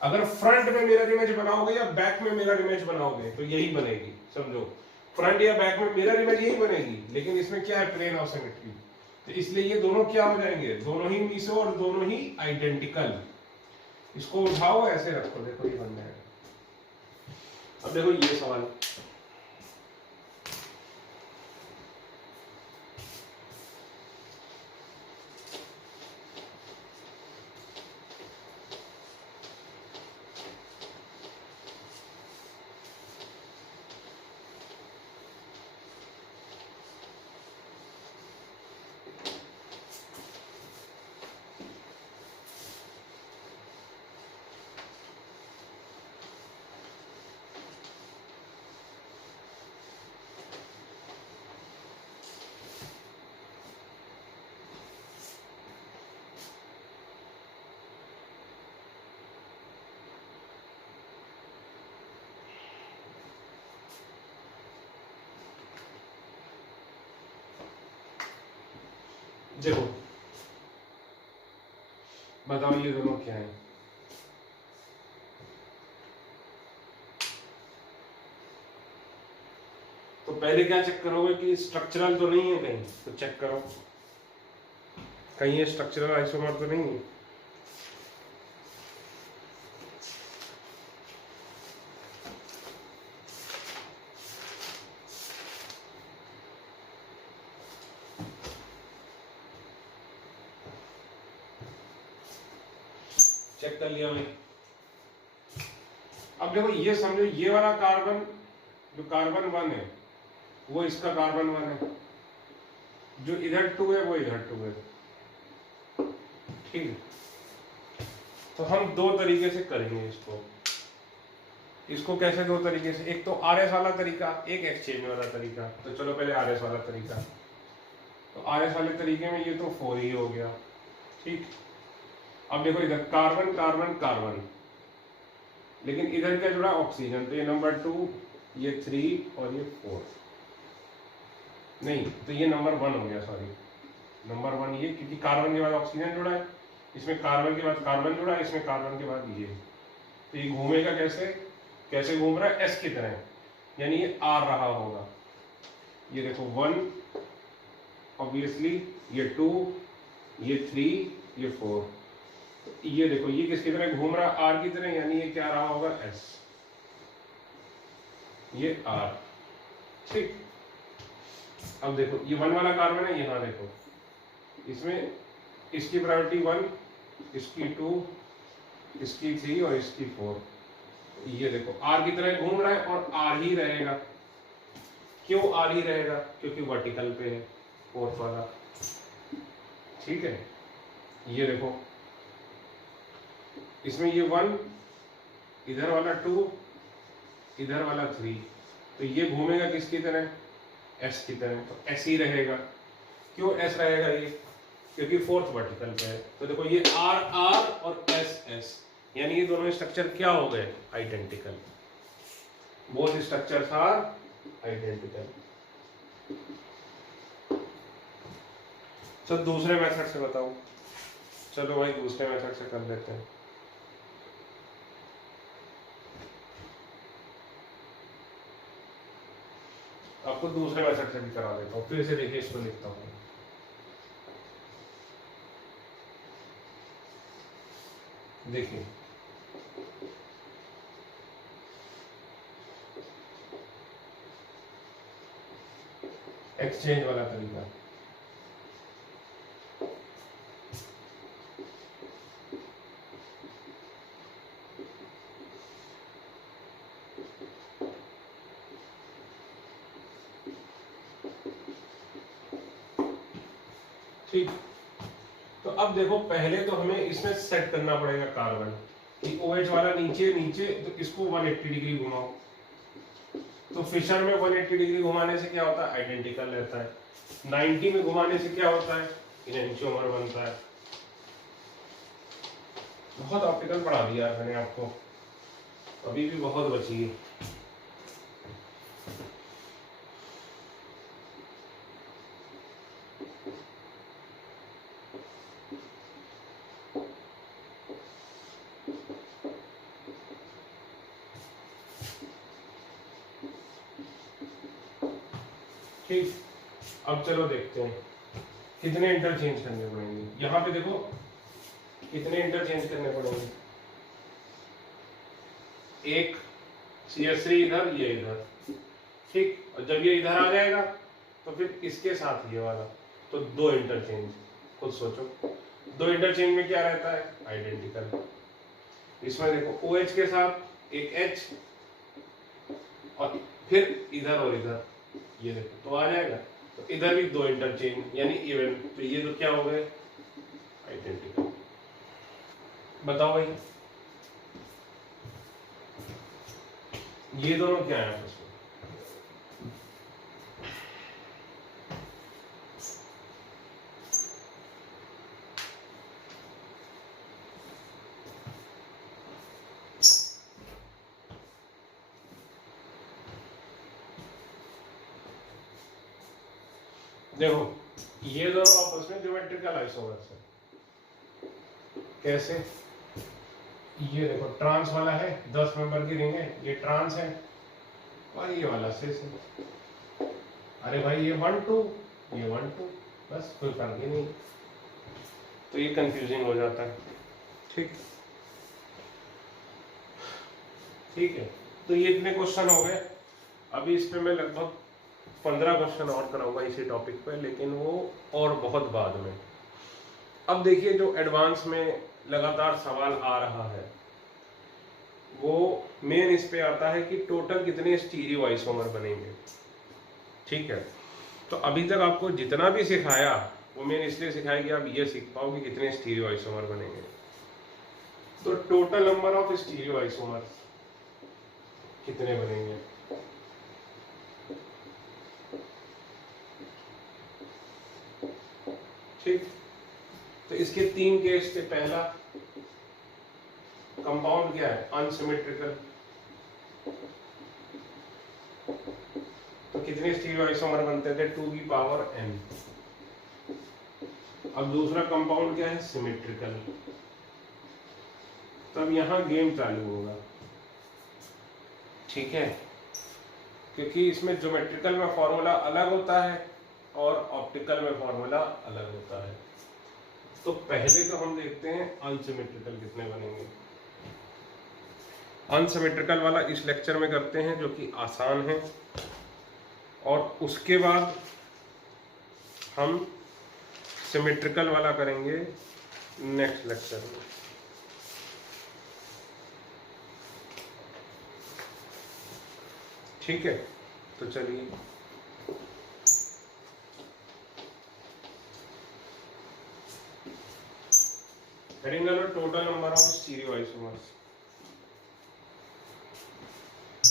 अगर फ्रंट में मिरर इमेज बनाओगे या बैक में मिरर इमेज बनाओगे तो यही बनेगी, समझो फ्रंट या बैक में मिरर इमेज यही बनेगी, लेकिन इसमें क्या है प्लेन ऑफ सिमेट्री, तो इसलिए ये दोनों क्या हो जाएंगे, दोनों ही मीसो और दोनों ही आइडेंटिकल। इसको उठाओ ऐसे रखो, देखो ये बन जाएगा। अब देखो ये सवाल, देखो बताओ ये दोनों क्या है। तो पहले क्या चेक करोगे कि स्ट्रक्चरल तो नहीं है कहीं, तो चेक करो कहीं ये स्ट्रक्चरल आइसोमर तो नहीं है। चेक कर लिया भाई। अब देखो ये समझो, ये वाला कार्बन जो कार्बन 1 है वो इसका कार्बन 1 है, जो इधर 2 है वो इधर 2 है, ठीक है। तो हम दो तरीके से करेंगे इसको कैसे दो तरीके से, एक तो आरएस वाला तरीका, एक एक्सचेंज वाला तरीका। तो चलो पहले आरएस वाला तरीका। तो आरएस वाले तरीके में ये तो 4 ही हो गया, ठीक। अब देखो इधर कार्बन कार्बन कार्बन, लेकिन इधर क्या जुड़ा ऑक्सीजन, तो ये नंबर 2 ये 3 और ये 4 नहीं, तो ये नंबर 1 हो गया, सॉरी नंबर 1 ये, क्योंकि कार्बन के बाद ऑक्सीजन जुड़ा है, इसमें कार्बन के बाद कार्बन जुड़ा है, इसमें कार्बन के बाद ये, तो ये घूमेगा कैसे, कैसे घूम रहा है एस की तरह, यानी ये आर रहा होगा। ये देखो 1 ऑब्वियसली, ये 2 ये 3 ये 4, तो ये देखो ये किसकी तरह घूम रहा है आर की तरह, यानी ये क्या रहा होगा एस, ये आर, ठीक। अब देखो ये 1 वाला कार्बन है, यहाँ देखो इसमें इसकी प्रायोरिटी 1, इसकी 2, इसकी 3 और इसकी 4, ये देखो आर की तरह घूम रहा है और आर ही रहेगा। क्यों आर ही रहेगा, क्योंकि वर्टिकल पे है 4th वाला, ठीक है। ये देखो इसमें ये 1, इधर वाला 2, इधर वाला 3, तो ये घूमेगा किसकी तरह, एस की तरह, तो एस ही रहेगा। क्यों एस रहेगा ये, क्योंकि 4th वर्टिकल पे है। तो देखो ये आर आर और एस एस, यानी ये दोनों स्ट्रक्चर क्या हो गए identical, both structures are identical. तो दूसरे मेथड से बताओ, चलो भाई दूसरे मेथड से कर लेते हैं। आपको दूसरे मेथड से भी करा देता हूँ। फिर से देखिए, इसको लिखता हूँ। देखिए एक्सचेंज वाला तरीका, ठीक। तो अब देखो, पहले तो हमें इसमें सेट करना पड़ेगा कार्बन कि OH वाला नीचे नीचे, तो इसको 180 डिग्री घुमाओ। तो फिशर में 180 डिग्री घुमाने से क्या होता है, आइडेंटिकल रहता है। 90 में घुमाने से क्या होता है, इनहेंसियोमर बनता है। बहुत ऑप्टिकल पढ़ा दिया है मैंने आपको, अभी भी बहुत बची है। ठीक, अब चलो देखते हैं कितने इंटरचेंज करने पड़ेंगे। यहाँ पे देखो कितने इंटरचेंज करने पड़ेंगे, एक CH3 इधर, ये इधर, ठीक। और जब ये इधर आ जाएगा तो फिर इसके साथ ये वाला, तो 2 इंटरचेंज। खुद सोचो, 2 इंटरचेंज में क्या रहता है, आइडेंटिकल। इसमें देखो OH के साथ एक H, और फिर इधर और इधर, ये देखो तो आ जाएगा। तो इधर भी 2 इंटरचेंज यानी इवन, तो ये तो क्या हो गए, आइडेंटिकल। बताओ भाई, ये दोनों क्या है आपस में, देखो ये दोनों आपस में ज्योमेट्रिकल आइसोमर्स है। कैसे, ये देखो ट्रांस वाला है, 10 मेंबर की रिंग है, ये ट्रांस है, और ये वाला सिस है। अरे भाई ये 1 2, ये 1 2, बस कोई फर्क ही नहीं। तो ये कंफ्यूजिंग हो जाता है, ठीक। ठीक है, तो ये इतने क्वेश्चन हो गए। अभी इस पे मैं लगभग 15 क्वेश्चन और कराऊंगा इसी टॉपिक पे, लेकिन वो और बहुत बाद में। अब देखिए, जो एडवांस में लगातार सवाल आ रहा है वो मेन इस पे आता है कि टोटल कितने स्टीरियो आइसोमर बनेंगे, ठीक है। तो अभी तक आपको जितना भी सिखाया वो मेन इसलिए सिखाया कि आप ये सीख पाओ कि कितने स्टीरियो आइसोमर बनेंगे। तो total number of stereo isomer कितने बनेंगे, ठीक। तो इसके 3 केस थे। पहला कंपाउंड क्या है, अनसिमेट्रिकल, तो कितने स्टीरियो आइसोमर बनते थे, 2 की पावर n। अब दूसरा कंपाउंड क्या है, सिमेट्रिकल। तब यहां गेम चालू होगा, ठीक है, क्योंकि इसमें ज्योमेट्रिकल में फॉर्मूला अलग होता है और ऑप्टिकल में फॉर्मूला अलग होता है। तो पहले तो हम देखते हैं अनसिमेट्रिकल कितने बनेंगे। अनसिमेट्रिकल वाला इस लेक्चर में करते हैं, जो कि आसान है, और उसके बाद हम सिमेट्रिकल वाला करेंगे नेक्स्ट लेक्चर में। ठीक है, तो चलिए हेडिंग डालो, total number of stereo isomers.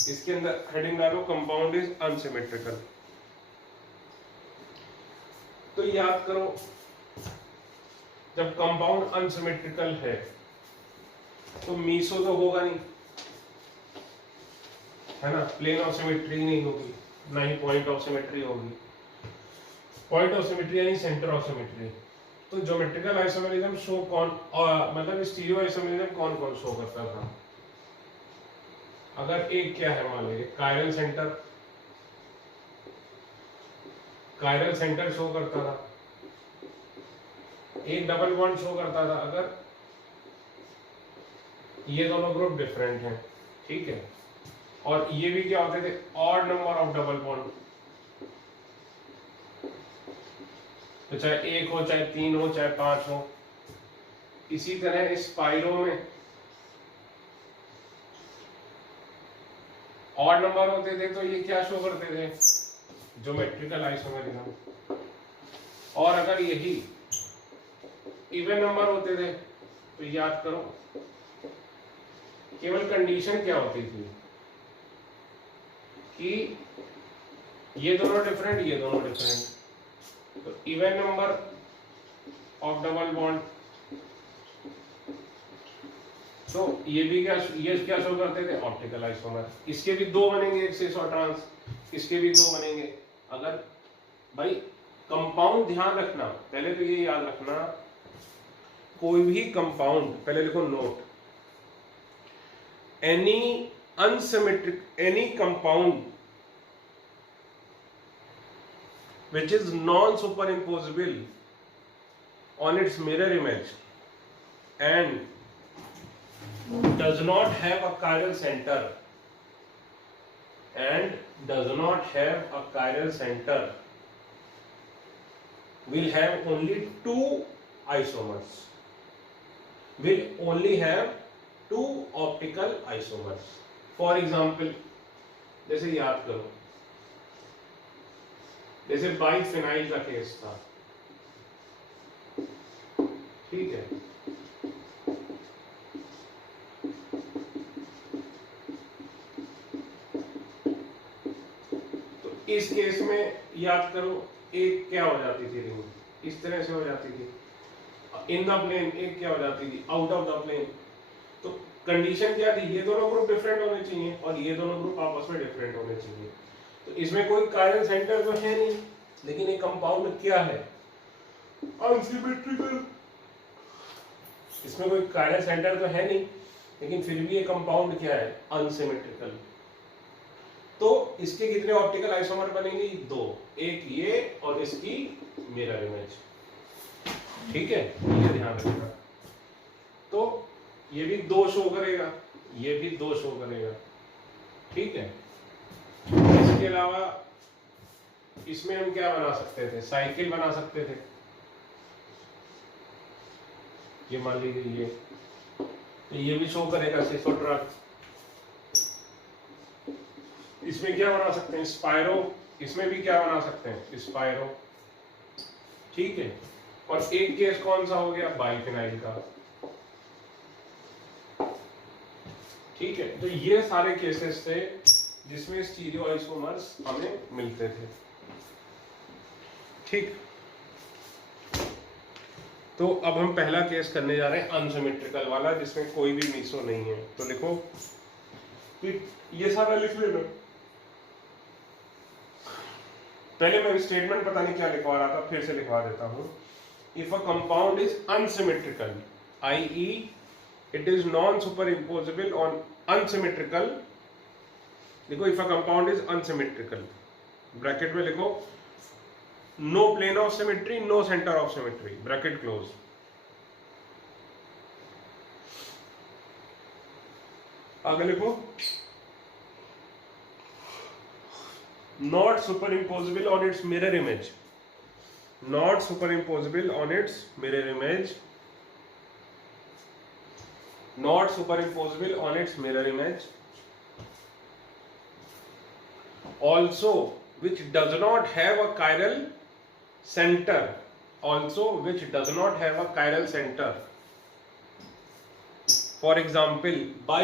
इसके अंदर हेडिंग डालो, कंपाउंड इज अनसिमेट्रिकल। तो याद करो, जब कंपाउंड अनसिमेट्रिकल है तो मीसो तो होगा नहीं, है ना, प्लेन ऑफ सिमेट्री नहीं होगी, ना ही पॉइंट ऑफ सिमेट्री होगी। पॉइंट ऑफ सिमेट्री यानी सेंटर ऑफ सिमेट्री। तो ज्योमेट्रिकल आइसोमेरिज्म शो कौन, मतलब स्टीरियो आइसोमेरिज्म कौन कौन शो करता था। अगर एक क्या है, मान लीजिए chiral centre, chiral centre show करता था, एक डबल बॉन्ड शो करता था अगर ये दोनों ग्रुप डिफरेंट हैं, ठीक है। और ये भी क्या होते थे, odd number of double bond, तो चाहे एक हो, चाहे तीन हो, चाहे पांच हो। इसी तरह स्पाइरो में ऑड नंबर होते थे तो ये क्या शो करते थे, ज्योमेट्रिकल आइसोमेरिज्म। और अगर यही इवन नंबर होते थे तो याद करो केवल कंडीशन क्या होती थी कि ये दोनों डिफरेंट, ये दोनों डिफरेंट, तो even number of double bond, तो ये भी क्या, ये क्या शो करते थे, ऑप्टिकल आइसोमर। इसके भी दो बनेंगे, एक सिस और ट्रांस, इसके भी दो बनेंगे। अगर भाई कंपाउंड, ध्यान रखना पहले तो ये याद रखना, कोई भी कंपाउंड, पहले लिखो note, any unsymmetric, any compound which is non-superimposable on its mirror image and does not have a chiral center will have only two isomers, will only have two optical isomers. For example, जैसे याद करो, जैसे biphenyl का case था, ठीक है, तो इस केस में याद करो, एक क्या हो जाती थी रिंग, इस तरह से हो जाती थी, इन द प्लेन, एक क्या हो जाती थी, आउट ऑफ द प्लेन। तो कंडीशन क्या थी, ये दोनों ग्रुप डिफरेंट होने चाहिए और ये दोनों ग्रुप आपस में डिफरेंट होने चाहिए। तो इसमें कोई कायरल सेंटर तो है नहीं, लेकिन ये कंपाउंड क्या है, अनसिमेट्रिकल। इसमें कोई कायरल सेंटर तो है नहीं, लेकिन फिर भी ये कंपाउंड क्या है, अनसिमेट्रिकल। तो इसके कितने ऑप्टिकल आइसोमर बनेंगे, दो, एक ये और इसकी मिरर इमेज, ठीक है, ये ध्यान रखना। तो ये भी दो शो करेगा, ये भी दो शो करेगा, ठीक है। इसके अलावा इसमें हम क्या बना सकते थे, साइकिल बना सकते थे, ये मान लीजिए ये, तो ये भी शो करेगा सिसोट्रॉन। इसमें क्या बना सकते हैं, स्पाइरो, इसमें भी क्या बना सकते हैं, स्पाइरो, ठीक है। और एक केस कौन सा हो गया, बाइफिनाइल का, ठीक है। तो ये सारे केसेस थे जिसमें स्टीरियो आइसोमर्स हमें मिलते थे, ठीक। तो अब हम पहला केस करने जा रहे हैं अनसिमेट्रिकल वाला, जिसमें कोई भी मीसो नहीं है। तो लिखो, ये सारा लिख लेना। पहले मैं स्टेटमेंट पता नहीं क्या लिखवा रहा था, फिर से लिखवा देता हूं। If a compound is unsymmetrical, i.e. it is non-superimposable on unsymmetrical, देखो, if a compound is unsymmetrical, bracket में लिखो, no plane of symmetry, no centre of symmetry, bracket close. आगे लिखो, not superimposable on its mirror image, not superimposable on its mirror image, not superimposable on its mirror image, also which does not have a chiral center, also which does not have a chiral center, for example by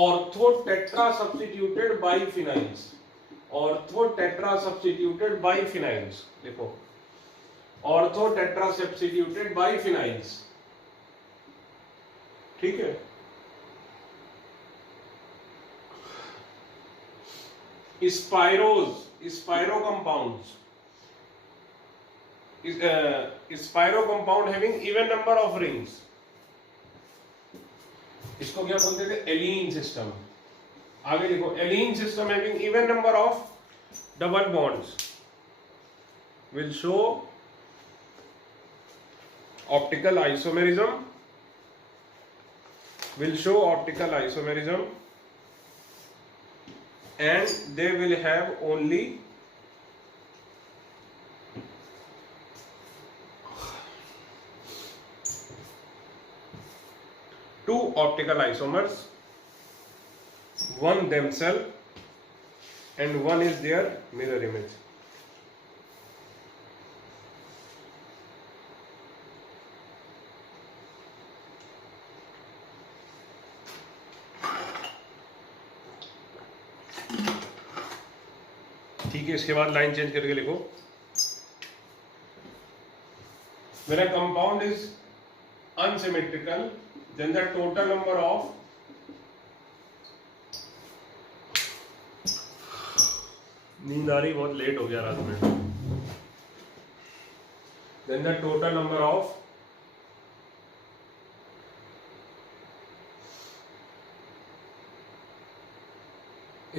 orthotetra substituted biphenyls, orthotetra substituted biphenyls, देखो, orthotetra substituted biphenyls, ठीक है। Spiro compounds, spiro compound having even number of rings, इसको क्या बोलते थे, allene system. आगे देखो, allene system having even number of double bonds, will show optical isomerism, and they will have only two optical isomers, one themselves and one is their mirror image. ठीक है, इसके बाद लाइन चेंज करके लिखो, when a compound is unsymmetrical then the total number of नींद आ रही, बहुत late हो गया रात में, then the total number of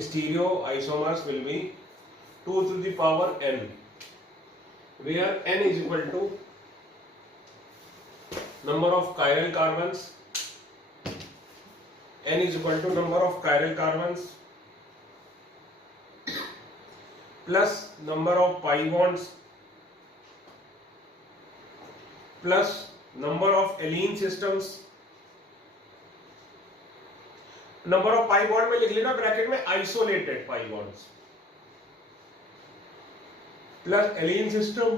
stereoisomers will be 2 to the power n, where n is equal to number of chiral carbons, n is equal to number of chiral carbons plus number of pi bonds plus number of alene systems. Number of pi bond में लिख लेना bracket में isolated pi bonds plus allene system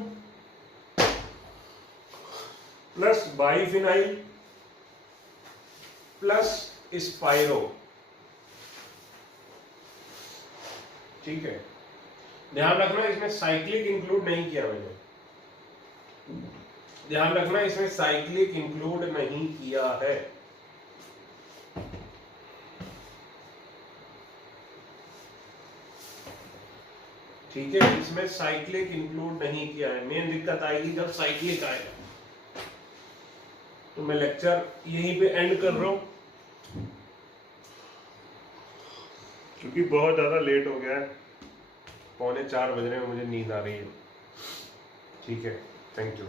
plus biphenyl plus spiro. ठीक है, ध्यान रखना इसमें cyclic include नहीं किया मैंने, ध्यान रखना इसमें साइक्लिक इंक्लूड नहीं किया है। ठीक है, इसमें साइक्लिक इंक्लूड नहीं किया है, मेन दिक्कत आएगी जब साइक्लिक आएगा। तो मैं लेक्चर यहीं पे एंड कर रहा हूं क्योंकि बहुत ज्यादा लेट हो गया है, 3:45 बजने में मुझे नींद आ रही है। ठीक है, थैंक यू।